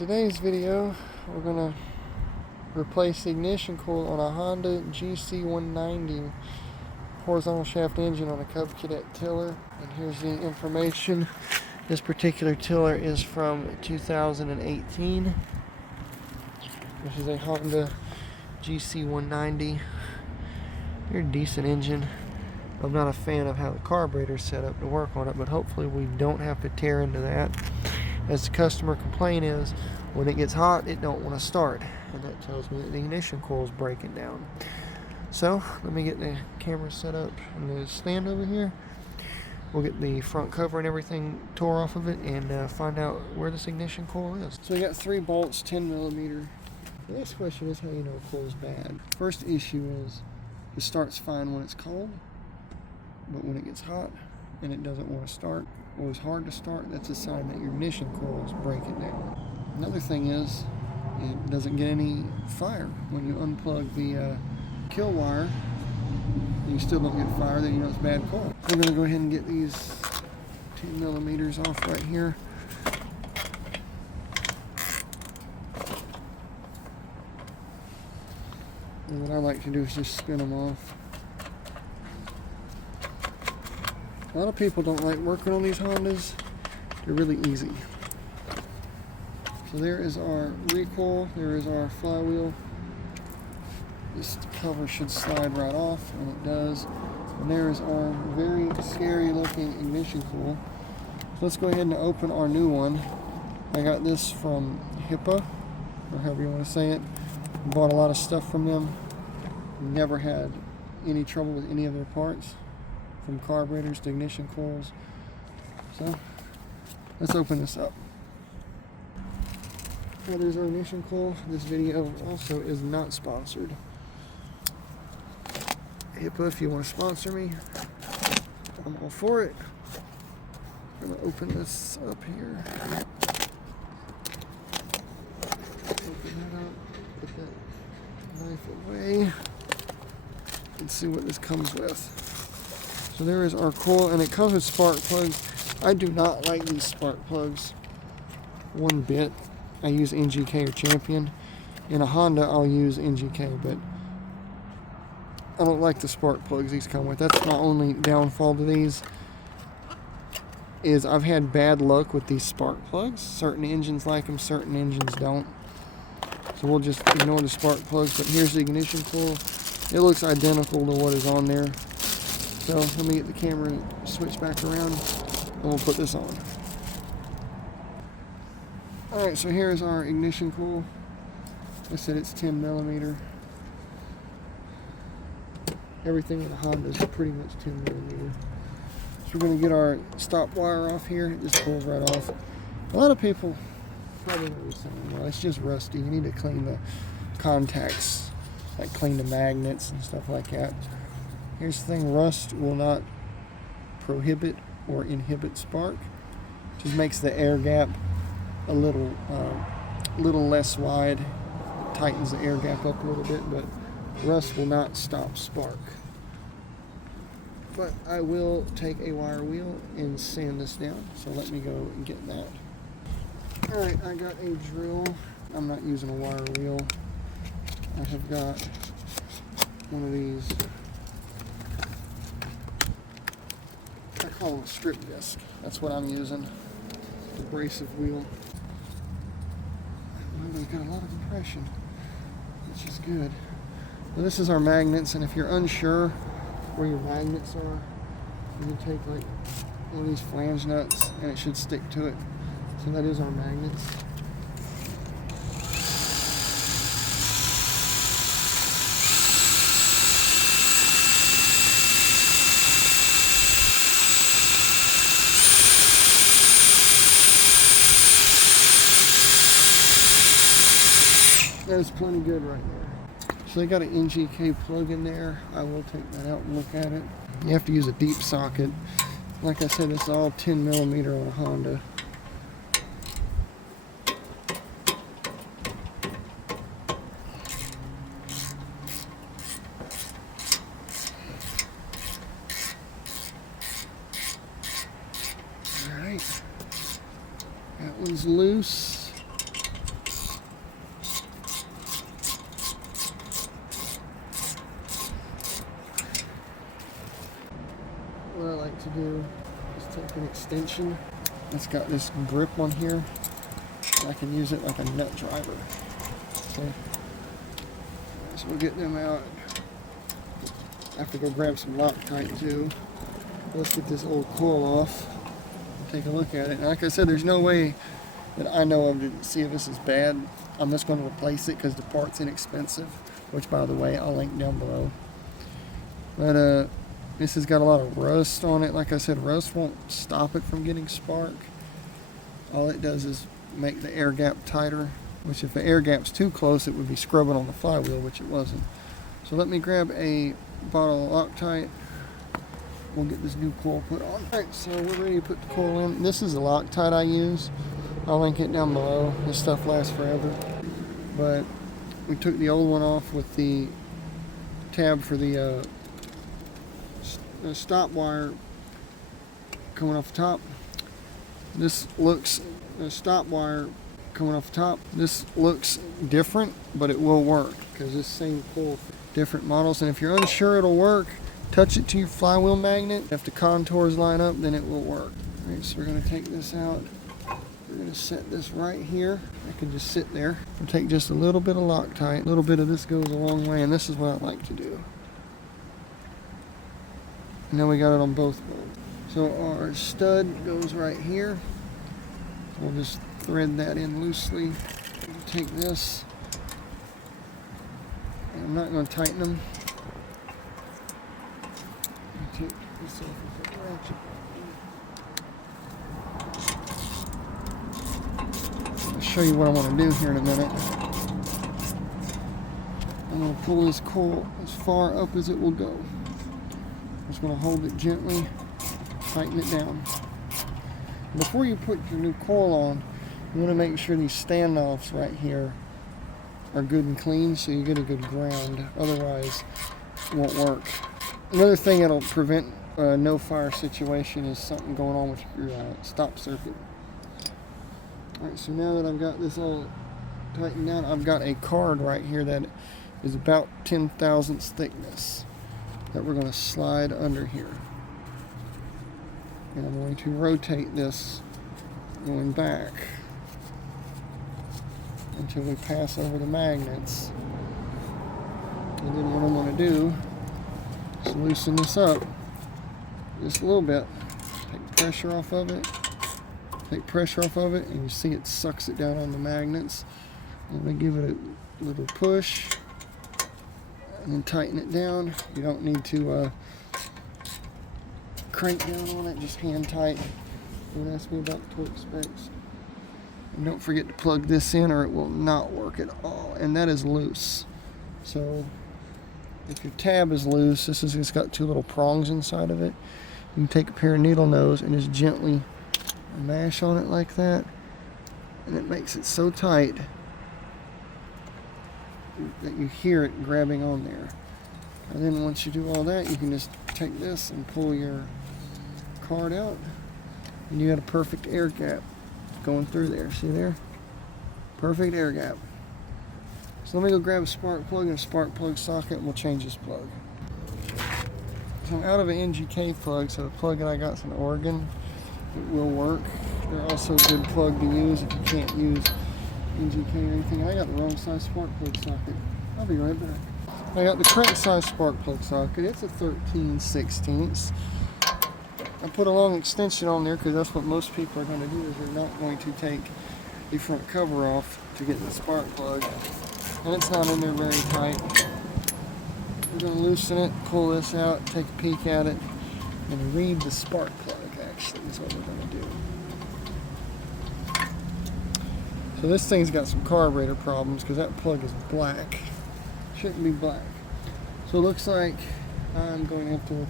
today's video, we're going to replace the ignition coil on a Honda GC190 horizontal shaft engine on a Cub Cadet tiller. And here's the information. This particular tiller is from 2018. This is a Honda GC190. Very decent engine. I'm not a fan of how the carburetor's set up to work on it, but hopefully we don't have to tear into that. As the customer complaint is, when it gets hot, it don't want to start, and that tells me that the ignition coil is breaking down. So let me get the camera set up in the stand over here. We'll get the front cover and everything tore off of it and find out where this ignition coil is. So we got 3 bolts, 10mm. The next question is how you know a coil's bad. First issue is it starts fine when it's cold, but when it gets hot and it doesn't want to start, or it's hard to start, that's a sign that your ignition coil is breaking down. Another thing is it doesn't get any fire. When you unplug the kill wire and you still don't get fire, then you know it's bad coil. We're going to go ahead and get these 10mm off right here. And what I like to do is just spin them off. A lot of people don't like working on these Hondas. They're really easy. So there is our recoil, there is our flywheel. This cover should slide right off, and it does. And there is our very scary looking ignition coil. So let's go ahead and open our new one. I got this from HIPA, or however you want to say it. Bought a lot of stuff from them. Never had any trouble with any of their parts, from carburetors to ignition coils. So let's open this up. Well, there's our ignition coil. This video also is not sponsored. HIPA, if you want to sponsor me, I'm all for it. I'm going to open this up here. Open that up, put that knife away, and see what this comes with. So there is our coil, and it comes with spark plugs. I do not like these spark plugs one bit. I use NGK or Champion. In a Honda, I'll use NGK, but I don't like the spark plugs these come with. That's my only downfall to these, is I've had bad luck with these spark plugs. Certain engines like them, certain engines don't. So we'll just ignore the spark plugs, but here's the ignition coil. It looks identical to what is on there. So let me get the camera switch back around and we'll put this on. Alright, so here's our ignition coil. I said it's 10mm. Everything in the Honda is pretty much 10mm. So we're going to get our stop wire off here. It just pulls right off. A lot of people probably know what saying, well, it's just rusty. You need to clean the contacts, like clean the magnets and stuff like that. Here's the thing, rust will not prohibit or inhibit spark. It just makes the air gap a little less wide, tightens the air gap up a little bit, but rust will not stop spark. But I will take a wire wheel and sand this down, so let me go and get that. Alright, I got a drill. I'm not using a wire wheel. I have got one of these, I call them a strip disc. That's what I'm using. The abrasive wheel. It's got a lot of compression, which is good. Well, this is our magnets, and if you're unsure where your magnets are, you can take like one of these flange nuts and it should stick to it. So that is our magnets. That is plenty good right there. So they got an NGK plug in there. I will take that out and look at it. You have to use a deep socket. Like I said, it's all 10mm on a Honda. Alright. That one's loose. to do is take an extension. It's got this grip on here. I can use it like a nut driver. So we'll get them out. I have to go grab some Loctite too. Let's get this old coil off and take a look at it. And like I said, there's no way that I know of to see if this is bad. I'm just going to replace it because the part's inexpensive, which by the way I'll link down below. But this has got a lot of rust on it. Like I said, rust won't stop it from getting spark. All it does is make the air gap tighter, which if the air gap's too close it would be scrubbing on the flywheel, which it wasn't. So let me grab a bottle of Loctite. We'll get this new coil put on. Alright, so we're ready to put the coil in. This is the Loctite I use. I'll link it down below. This stuff lasts forever. But we took the old one off with the tab for the stop wire coming off the top. This looks, the stop wire coming off the top, this looks different, but it will work because this same coil for different models. And if you're unsure it'll work, touch it to your flywheel magnet. If the contours line up, then it will work. Alright, so we're going to take this out. We're going to set this right here. I can just sit there. We'll take just a little bit of Loctite. A little bit of this goes a long way, and this is what I like to do. And then we got it on both bolts. So our stud goes right here. We'll just thread that in loosely. We'll take this. And I'm not going to tighten them. I'll take this off with the ratchet. I'll show you what I want to do here in a minute. I'm going to pull this coil as far up as it will go. I'm just going to hold it gently, tighten it down. Before you put your new coil on, you want to make sure these standoffs right here are good and clean so you get a good ground. Otherwise, it won't work. Another thing that'll prevent a no fire situation is something going on with your stop circuit. Alright, so now that I've got this all tightened down, I've got a card right here that is about 10 thousandths thickness that we're going to slide under here. And I'm going to rotate this going back until we pass over the magnets. And then what I'm going to do is loosen this up just a little bit. Take pressure off of it. Take pressure off of it, and you see it sucks it down on the magnets. I'm going to give it a little push and then tighten it down. You don't need to crank down on it, just hand tight. Don't ask me about torque specs. And don't forget to plug this in or it will not work at all. And that is loose. So if your tab is loose, it's got two little prongs inside of it. You can take a pair of needle nose and just gently mash on it like that. And it makes it so tight that you hear it grabbing on there. And then once you do all that, you can just take this and pull your card out, and you got a perfect air gap going through there. See there? Perfect air gap. So let me go grab a spark plug and a spark plug socket, and we'll change this plug. So I'm out of an NGK plug, so the plug that I got is an Oregon. It will work. They're also a good plug to use if you can't use NGK or anything. I got the wrong size spark plug socket. I'll be right back. I got the correct size spark plug socket. It's a 13/16. I put a long extension on there because that's what most people are going to do, is they're not going to take the front cover off to get the spark plug. And it's not in there very tight. We're going to loosen it, pull this out, take a peek at it, and read the spark plug, actually, is what we're going to do. So this thing's got some carburetor problems because that plug is black. Shouldn't be black. So it looks like I'm going to have to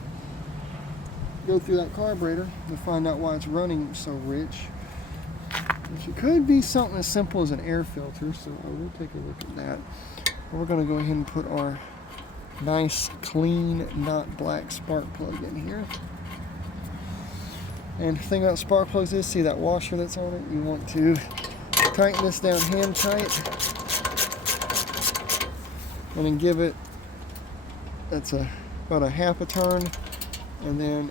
go through that carburetor to find out why it's running so rich. Which could be something as simple as an air filter, so I will take a look at that. But we're going to go ahead and put our nice, clean, not black spark plug in here. And the thing about spark plugs is, see that washer that's on it? You want to tighten this down hand tight, and then give it, that's about a half a turn, and then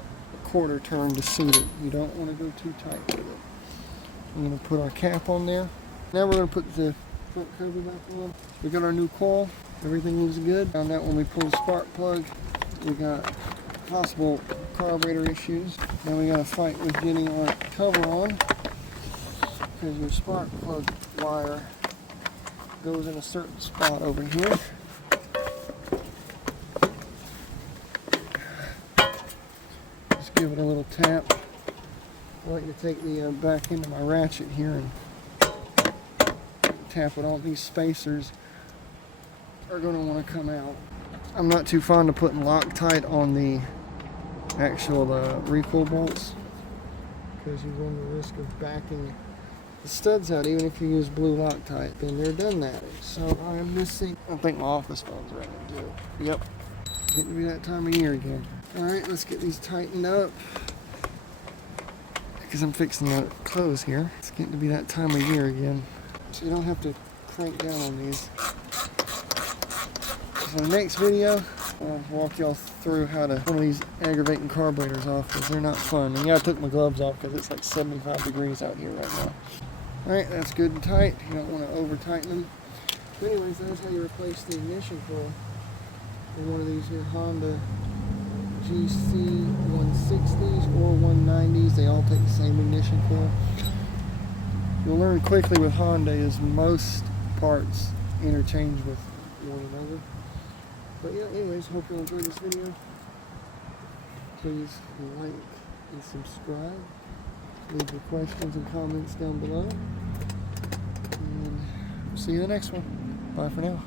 quarter turn to seat it. You don't want to go too tight with it. I'm going to put our cap on there. Now we're going to put the front cover back on. We got our new coil. Everything looks good. On that one we pulled the spark plug. We got possible carburetor issues. Now we got to fight with getting our cover on, because your spark plug wire goes in a certain spot over here. Just give it a little tap. I like to take the back end of my ratchet here and tap it on. These spacers are going to want to come out. I'm not too fond of putting Loctite on the actual recoil bolts, because you run the risk of backing the studs out. Even if you use blue Loctite, been there, done that. So I am missing, I think my office phone's ready to do it. Yep, getting to be that time of year again. Alright, let's get these tightened up, because I'm fixing to close here. It's getting to be that time of year again, so you don't have to crank down on these. So in the next video, I'll walk y'all through how to pull these aggravating carburetors off, because they're not fun. And yeah, I took my gloves off because it's like 75 degrees out here right now. Alright, that's good and tight. You don't want to over tighten them. But anyways, that's how you replace the ignition coil in one of these new Honda GC160s or 190s. They all take the same ignition coil. You'll learn quickly with Honda is most parts interchange with one another. But yeah, anyways, hope you enjoyed this video. Please like and subscribe. Leave your questions and comments down below. And we'll see you in the next one. Bye for now.